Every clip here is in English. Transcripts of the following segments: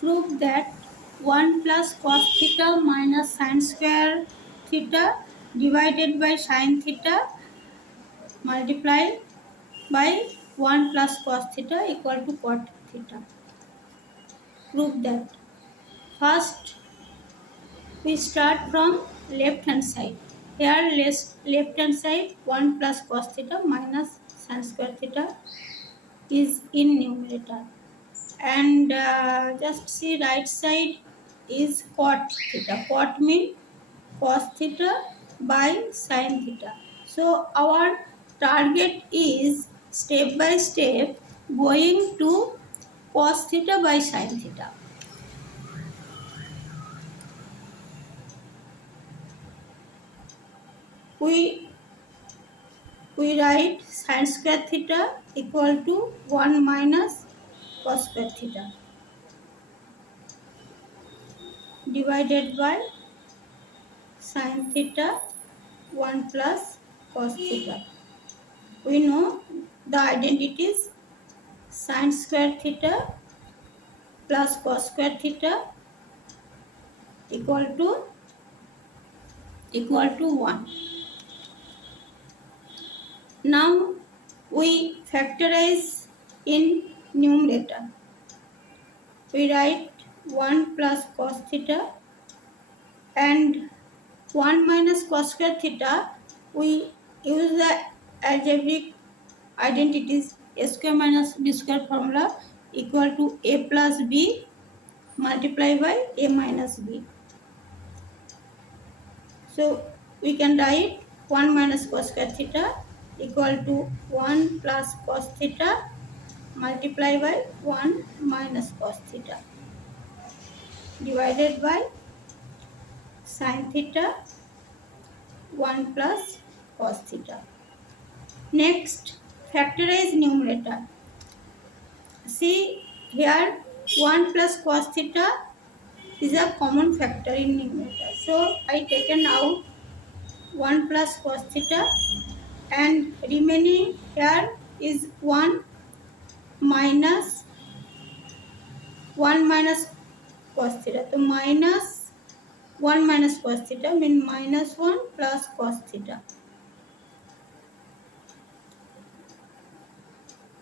Prove that 1 plus cos theta minus sin square theta divided by sin theta multiplied by 1 plus cos theta equal to cot theta. Prove that. First, we start from left hand side. Here left hand side 1 plus cos theta minus sin square theta is in numerator. And just see right side is cot theta. Cot means cos theta by sin theta. So our target is step by step going to cos theta by sin theta. We write sin square theta equal to 1 minus cos square theta divided by sin theta 1 plus cos theta. We know the identities sin square theta plus cos square theta equal to 1. Now we factorize in numerator. We write 1 plus cos theta and 1 minus cos square theta. We use the algebraic identities a square minus b square formula equal to a plus b multiplied by a minus b. So we can write 1 minus cos square theta equal to 1 plus cos theta multiplied by 1 minus cos theta divided by sin theta 1 plus cos theta. Next, factorize numerator. See here 1 plus cos theta is a common factor in numerator. So I taken out 1 plus cos theta and remaining here is 1 minus cos theta. So minus 1 minus cos theta means minus 1 plus cos theta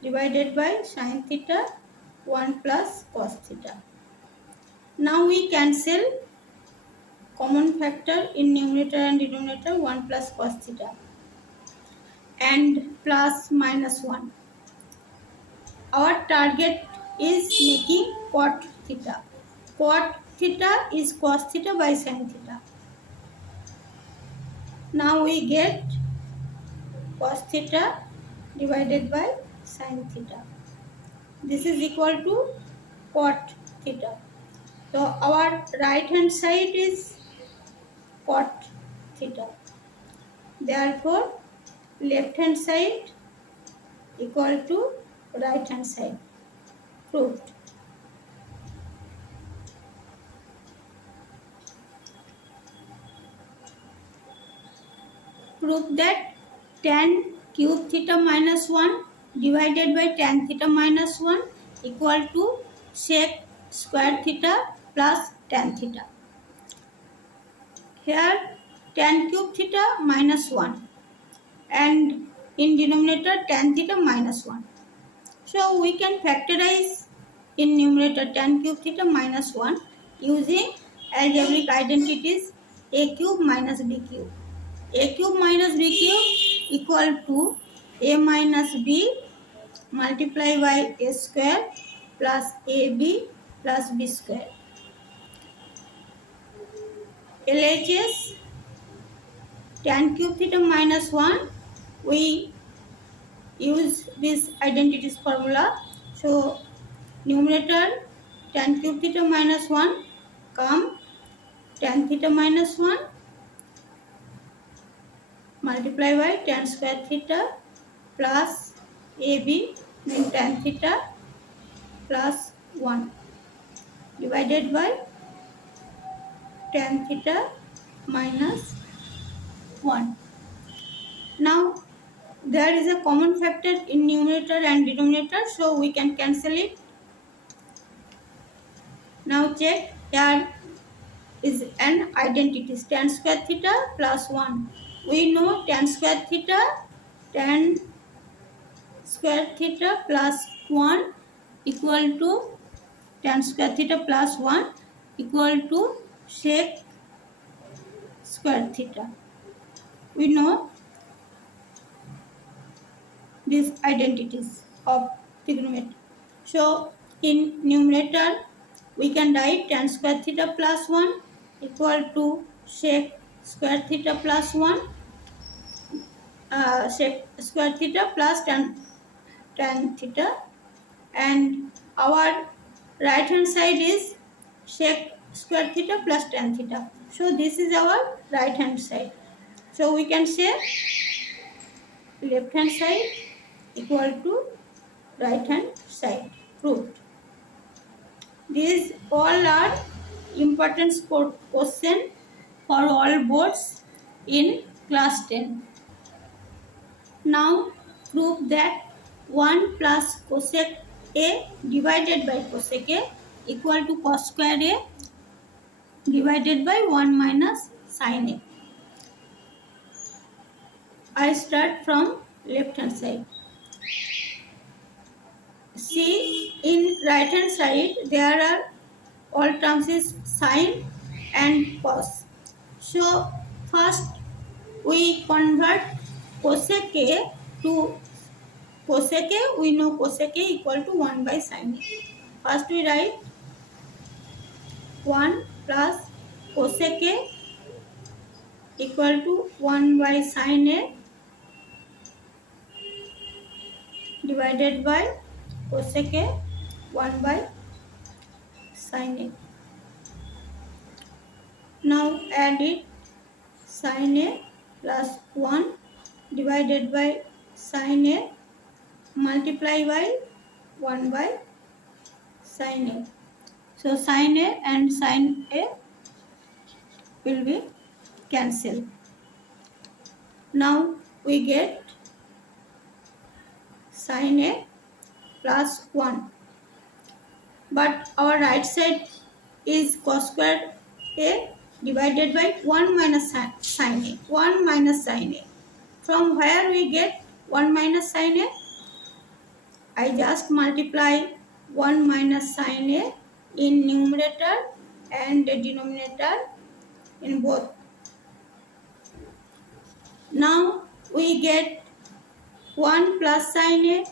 divided by sin theta 1 plus cos theta. Now we cancel common factor in numerator and denominator 1 plus cos theta and plus minus 1. Our target is making cot theta. Cot theta is cos theta by sin theta. Now we get cos theta divided by sin theta. This is equal to cot theta. So our right hand side is cot theta. Therefore, left hand side equal to right hand side. Proved. Prove that tan cube theta minus 1 divided by tan theta minus 1 equal to sec square theta plus tan theta. Here tan cube theta minus 1 and in denominator tan theta minus 1. So we can factorize in numerator tan cube theta minus 1 using algebraic identities a cube minus b cube. A cube minus b cube equal to a minus b multiplied by a square plus ab plus b square. LHS tan cube theta minus 1, we use this identities formula. So numerator tan cube theta minus 1 come tan theta minus 1 multiply by tan square theta plus AB means tan theta plus 1 divided by tan theta minus 1. Now there is a common factor in numerator and denominator, so we can cancel it. Now check, here is an identity, tan square theta plus 1. We know tan square theta plus 1 equal to tan square theta plus 1 equal to sec square theta. We know these identities of trigonometry. So in numerator we can write tan square theta plus 1 equal to sec square theta plus 1, sec square theta plus tan theta, and our right hand side is sec square theta plus tan theta. So this is our right hand side. So we can say left hand side equal to right hand side. Proved. These all are important question for all boards in class 10. Now prove that 1 plus cosec A divided by cosec A equal to cos square A divided by 1 minus sin A. I start from left hand side. See, in right hand side there are all terms is sine and cos. So first we convert cosec A to cosec A. We know cosec A equal to 1 by sin A. First we write 1 plus cosec A equal to 1 by sin A divided by cosec A 1 by sin A. Now add it, sin A plus 1 divided by sin A multiply by 1 by sin A. So sin A and sin A will be cancelled. Now we get sin A plus 1. But our right side is cos square A divided by 1 minus sin A. 1 minus sin A. From where we get 1 minus sin A? I just multiply 1 minus sin A in numerator and denominator in both. Now we get 1 plus sin A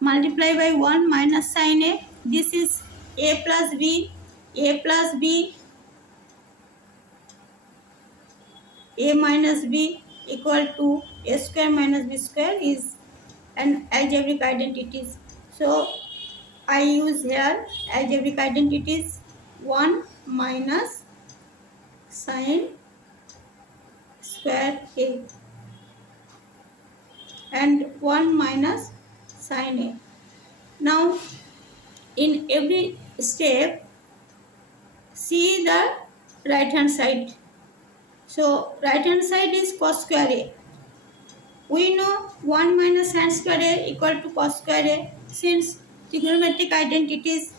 multiply by 1 minus sin A. This is A plus B. A plus B, A minus B equal to A square minus B square is an algebraic identities. So I use here algebraic identities 1 minus sin square A and 1 minus sin A. Now in every step see the right hand side. So right hand side is cos square A. We know 1 minus sin square A equal to cos square A. Since trigonometric identities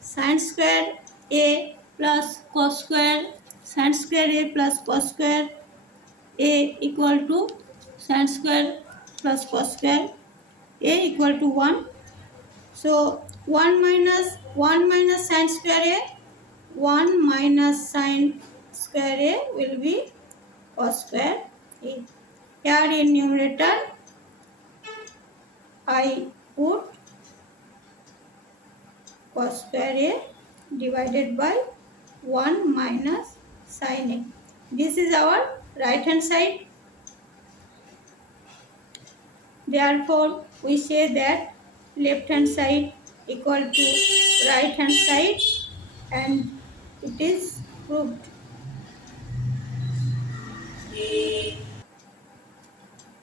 sin square A plus cos square, sin square A plus cos square A equal to sin square plus cos square A equal to 1. So 1 minus sin square A, 1 minus sin square A will be cos square A. Here in numerator I put cos square A divided by 1 minus sin A. This is our right hand side. Therefore we say that left hand side equal to right hand side, and it is proved.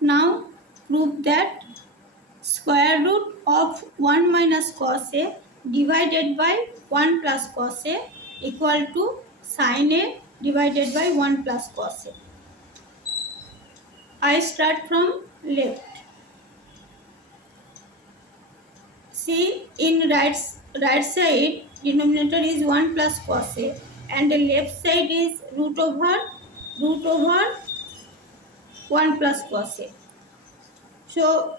Now prove that square root of 1 minus cos A divided by 1 plus cos A equal to sin A divided by 1 plus cos A. I start from left. See, in right side denominator is 1 plus cos A, and the left side is root over 1 plus cos A. So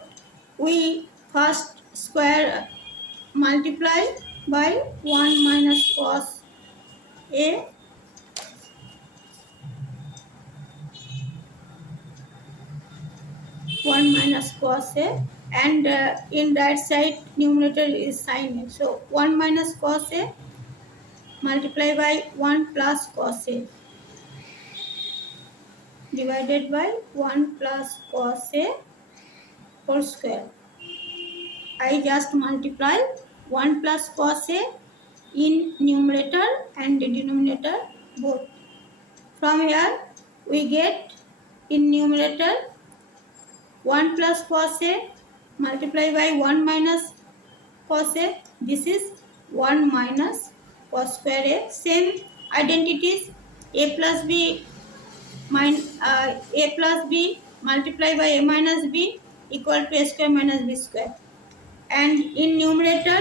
we first square multiply by 1 minus cos A, 1 minus cos A, and in right side numerator is sin A. So 1 minus cos A multiply by 1 plus cos A divided by 1 plus cos A whole square. I just multiply 1 plus cos A in numerator and denominator both. From here we get in numerator 1 plus cos A multiply by 1 minus cos A. This is 1 minus cos square A. Same identities, A plus B A plus B multiply by A minus B equal to A square minus B square. And in numerator